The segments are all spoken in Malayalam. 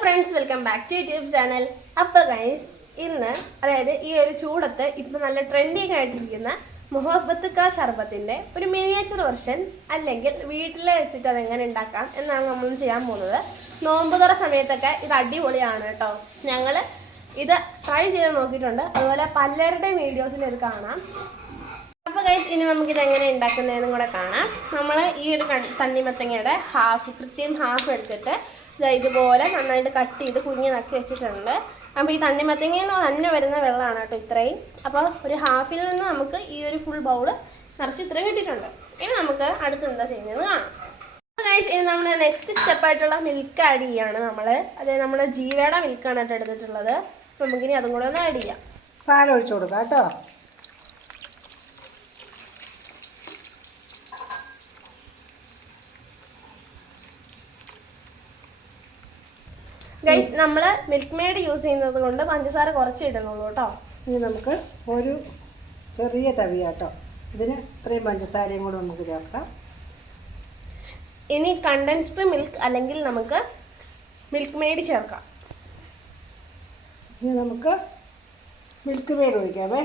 Friends welcome back to YouTube channel അപ്പോൾ ഗൈസ് ഇന്ന് അതായത് ഈ ഒരു ചൂടത്ത് ഇപ്പം നല്ല ട്രെൻഡിങ് ആയിട്ടിരിക്കുന്ന മുഹബത്ത് കാ ഷർബത്തിന്റെ ഒരു മിനിയേച്ചർ വെർഷൻ അല്ലെങ്കിൽ വീട്ടിൽ വെച്ചിട്ട് അതെങ്ങനെ ഉണ്ടാക്കാം എന്നാണ് നമ്മൾ ചെയ്യാൻ പോകുന്നത്. നോമ്പ് തുറ സമയത്തൊക്കെ ഇത് അടിപൊളിയാണ് കേട്ടോ. ഞങ്ങൾ ഇത് ട്രൈ ചെയ്ത് നോക്കിയിട്ടുണ്ട്. അതുപോലെ പലരുടെയും വീഡിയോസിൽ ഇത് കാണാം. അപ്പോൾ കഴിച്ച് ഇനി നമുക്കിത് എങ്ങനെ ഉണ്ടാക്കുന്നതെന്നും കൂടെ കാണാം. നമ്മൾ ഈ ഒരു തണ്ണിമത്തങ്ങയുടെ ഹാഫ് കൃത്യം ഹാഫ് എടുത്തിട്ട് ഇതുപോലെ നന്നായിട്ട് കട്ട് ചെയ്ത് കുഞ്ഞി നക്കി വെച്ചിട്ടുണ്ട്. അപ്പോൾ ഈ തണ്ണിമത്തങ്ങയിൽ നിന്ന് തന്നെ വരുന്ന വെള്ളമാണ് കേട്ടോ ഇത്രയും. അപ്പോൾ ഒരു ഹാഫിൽ നിന്ന് നമുക്ക് ഈ ഒരു ഫുൾ ബൗൾ നിറച്ച് ഇത്രയും കിട്ടിയിട്ടുണ്ട്. ഇനി നമുക്ക് അടുത്ത് എന്താ ചെയ്യുന്നത് കാണാം. ഗൈസ് ഇനി നമ്മൾ നെക്സ്റ്റ് സ്റ്റെപ്പായിട്ടുള്ള മിൽക്ക് ആഡ് ചെയ്യാണ് നമ്മൾ അതായത് നമ്മുടെ ജീവയുടെ മിൽക്കാണ് കേട്ടോ എടുത്തിട്ടുള്ളത്. നമുക്കിനി അതും കൂടെ ഒന്ന് ആഡ് ചെയ്യാം. പാൽ ഒഴിച്ചു കൊടുക്കാം കേട്ടോ. ഗൈസ് നമ്മൾ മിൽക്ക് മെയ്ഡ് യൂസ് ചെയ്യുന്നത് കൊണ്ട് പഞ്ചസാര കുറച്ച് ഇടുന്നുള്ളൂ കേട്ടോ. ഇനി നമുക്ക് ഒരു ചെറിയ തവിയാട്ടോ. ഇതിന് ഇത്രയും പഞ്ചസാരയും കൂടെ നമുക്ക് ചേർക്കാം. ഇനി കണ്ടൻസ്ഡ് മിൽക്ക് അല്ലെങ്കിൽ നമുക്ക് മിൽക്ക് മെയ്ഡ് ചേർക്കാം. ഇനി നമുക്ക് മിൽക്ക് മെയ്ഡ് ഒഴിക്കാമേ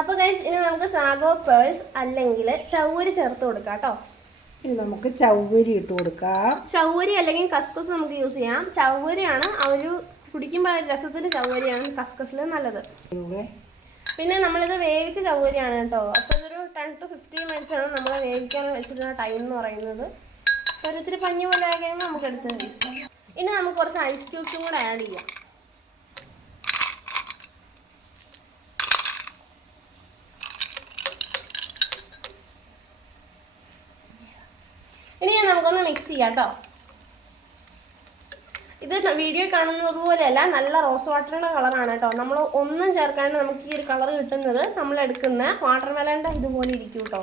അപ്പോൾ ഗൈസ് ഇനി നമുക്ക് സാഗോ പേൾസ് അല്ലെങ്കിൽ ചവൂര് ചേർത്ത് കൊടുക്കാം കേട്ടോ. ഇനി നമുക്ക് ചൗവരി ഇട്ട് കൊടുക്കാം. ചൗവരി അല്ലെങ്കിൽ കസ്കസ് നമുക്ക് യൂസ് ചെയ്യാം. ചൗവരിയാണ് ആ ഒരു കുടിക്കുമ്പോൾ രസത്തിന് ചൗവരിയാണ് കസ്കസിൽ നല്ലത്. പിന്നെ നമ്മളിത് വേവിച്ച ചൗവരിയാണ് കേട്ടോ. അപ്പോൾ ഇതൊരു ടെൻ ടു ഫിഫ്റ്റീൻ മിനിറ്റ്സ് ആണ് നമ്മൾ വേവിക്കാൻ വെച്ചിട്ടുള്ള ടൈം എന്ന് പറയുന്നത്. ഒരു ഇത്തിരി പഞ്ഞി പോലെ ആയി കഴിയുമ്പോൾ നമുക്ക് എടുത്ത് വേവിച്ചു ഇനി നമുക്ക് കുറച്ച് ഐസ് ക്യൂബ്സും കൂടെ ആഡ് ചെയ്യാം ഇനി നമുക്കൊന്ന് മിക്സ് ചെയ്യാം കേട്ടോ ഇത് വീഡിയോ കാണുന്നത് പോലെയല്ല നല്ല റോസ് വാട്ടറിന്റെ കളറാണ് കേട്ടോ നമ്മൾ ഒന്നും ചേർക്കാണ്ട് നമുക്ക് ഈ ഒരു കളർ കിട്ടുന്നത് നമ്മൾ എടുക്കുന്ന വാട്ടർ മെലന്റെ ഇതുപോലെ ഇരിക്കും കേട്ടോ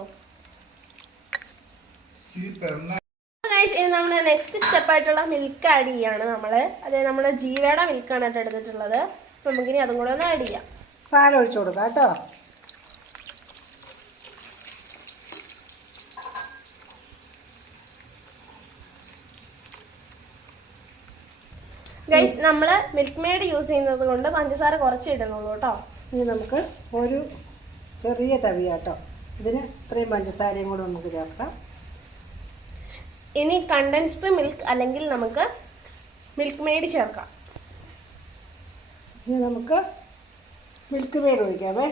നമ്മുടെ നമ്മൾ നെക്സ്റ്റ് സ്റ്റെപ്പായിട്ടുള്ള മിൽക്ക് ആഡ് ചെയ്യാണ് നമ്മൾ അതായത് നമ്മുടെ ജീവയുടെ മിൽക്കാണ് കേട്ടോ എടുത്തിട്ടുള്ളത്. നമുക്കിനി അതും കൂടെ ഒന്ന് ആഡ് ചെയ്യാം. പാൽ ഒഴിച്ചു കൊടുക്കാം കേട്ടോ ഗൈസ് നമ്മൾ മിൽക്ക് മെയ്ഡ് യൂസ് ചെയ്യുന്നത് കൊണ്ട് പഞ്ചസാര കുറച്ച് ഇടണുള്ളൂ കേട്ടോ. ഇനി നമുക്ക് ഒരു ചെറിയ തവിയാട്ടോ. ഇതിന് ഇത്രയും പഞ്ചസാരയും കൂടെ നമുക്ക് ചേർക്കാം. ഇനി കണ്ടൻസ്ഡ് മിൽക്ക് അല്ലെങ്കിൽ നമുക്ക് മിൽക്ക് മെയ്ഡ് ചേർക്കാം. ഇനി നമുക്ക് മിൽക്ക് മെയ്ഡ് ഒഴിക്കാമേ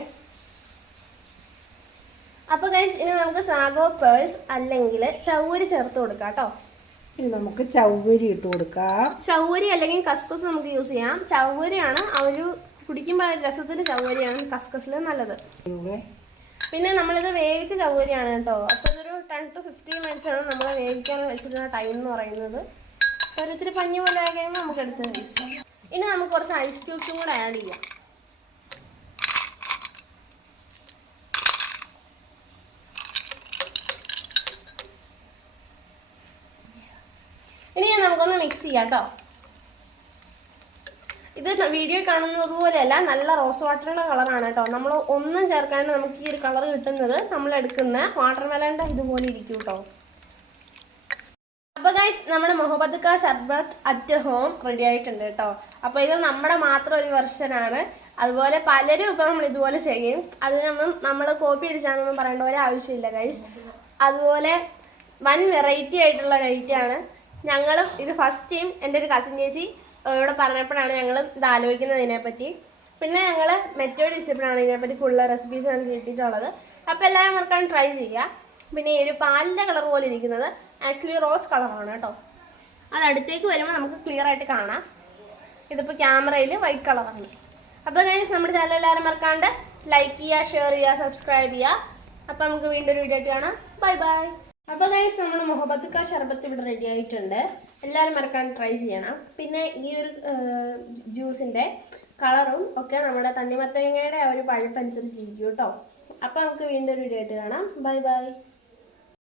അപ്പോൾ ഗൈസ് ഇനി നമുക്ക് സാഗോ പേൾസ് അല്ലെങ്കിൽ ചവൂര് ചേർത്ത് കൊടുക്കാം കേട്ടോ. ഇനി നമുക്ക് ചൗവരി ഇട്ട് കൊടുക്കാം. ചവ്വരി അല്ലെങ്കിൽ കസ്കസ് നമുക്ക് യൂസ് ചെയ്യാം. ചവ്വരിയാണ് ആ ഒരു കുടിക്കുമ്പോൾ രസത്തിന് ചവ്വരിയാണ് കസ്കസിൽ നല്ലത്. പിന്നെ നമ്മളിത് വേവിച്ച ചവ്വരിയാണ് കേട്ടോ. അപ്പോൾ ഇതൊരു ടെൻ ടു ഫിഫ്റ്റീൻ മിനിറ്റ്സ് ആണ് നമ്മൾ വേവിക്കാൻ വെച്ചിരുന്ന ടൈം എന്ന് പറയുന്നത്. ഒരു ഇത്തിരി പഞ്ഞി പോലെ ആയി കഴിയുമ്പോൾ നമുക്ക് എടുത്ത് വേവിച്ചു ഇനി നമുക്ക് കുറച്ച് ഐസ് ക്യൂബ്സും കൂടെ ആഡ് ചെയ്യാം ഇനി നമുക്കൊന്ന് മിക്സ് ചെയ്യാം കേട്ടോ ഇത് വീഡിയോ കാണുന്നത് പോലെയല്ല നല്ല റോസ് വാട്ടറിന്റെ കളറാണ് കേട്ടോ നമ്മൾ ഒന്നും ചേർക്കാണ്ട് നമുക്ക് ഈ ഒരു കളർ കിട്ടുന്നത് നമ്മൾ എടുക്കുന്ന വാട്ടർ മെലന്റെ ഇതുപോലെ ഇരിക്കും കേട്ടോ അപ്പോൾ ഗൈസ് നമ്മുടെ മുഹമ്മദ് ക ഷർബത്ത് അറ്റ് ഹോം റെഡി ആയിട്ടുണ്ട് കേട്ടോ അപ്പോൾ ഇത് നമ്മുടെ മാത്രം ഒരു വെർഷനാണ് അതുപോലെ പലരും ഇപ്പം നമ്മൾ ഇതുപോലെ ചെയ്യും. അതിനൊന്നും നമ്മൾ കോപ്പി അടിച്ചാണെന്നൊന്നും പറയേണ്ട ഒരു ആവശ്യമില്ല ഗൈസ് അതുപോലെ വൻ വെറൈറ്റി ആയിട്ടുള്ള ഒരു ഐറ്റമാണ് ഞങ്ങളും ഇത് ഫസ്റ്റ് ടൈം എന്റെ ഒരു കസിൻ ചേച്ചി ഇവിടെ പറഞ്ഞപ്പോഴാണ് ഞങ്ങൾ ഇത് ആലോചിക്കുന്നത് ഇതിനെപ്പറ്റി. പിന്നെ ഞങ്ങൾ മെത്തേഡ് വെച്ചപ്പോഴാണ് ഇതിനെപ്പറ്റി കൂടുതൽ റെസിപ്പീസ് ഞങ്ങൾക്ക് കിട്ടിയിട്ടുള്ളത്. അപ്പോൾ എല്ലാവരും മറക്കാൻ ട്രൈ ചെയ്യുക പിന്നെ ഈ ഒരു പാലിന്റെ കളർ പോലെ ഇരിക്കുന്നത് ആക്ച്വലി റോസ് കളറാണ് കേട്ടോ. അത് അടുത്തേക്ക് വരുമ്പോൾ നമുക്ക് ക്ലിയർ ആയിട്ട് കാണാം. ഇതിപ്പോൾ ക്യാമറയിൽ വൈറ്റ് കളറാണ് അപ്പോൾ ഗൈസ് നമ്മുടെ ചാനൽ എല്ലാവരും മറക്കാണ്ട് ലൈക്ക് ചെയ്യുക ഷെയർ ചെയ്യുക സബ്സ്ക്രൈബ് ചെയ്യുക. അപ്പോൾ നമുക്ക് വീണ്ടും ഒരു വീഡിയോ ആയിട്ട് കാണാം. ബൈ ബൈ അപ്പോൾ ഗൈസ് നമ്മൾ കാ ഷർബത്ത് ഇവിടെ റെഡി ആയിട്ടുണ്ട്. എല്ലാവരും മറക്കാൻ ട്രൈ ചെയ്യണം. പിന്നെ ഈ ഒരു ജ്യൂസിന്റെ കളറും ഒക്കെ നമ്മുടെ തണ്ണിമത്തങ്ങയുടെ ആ ഒരു പഴുപ്പനുസരിച്ച് ഇരിക്കും കേട്ടോ. അപ്പോൾ നമുക്ക് വീണ്ടും ഒരു വീഡിയോ ആയിട്ട് കാണാം. Bye bye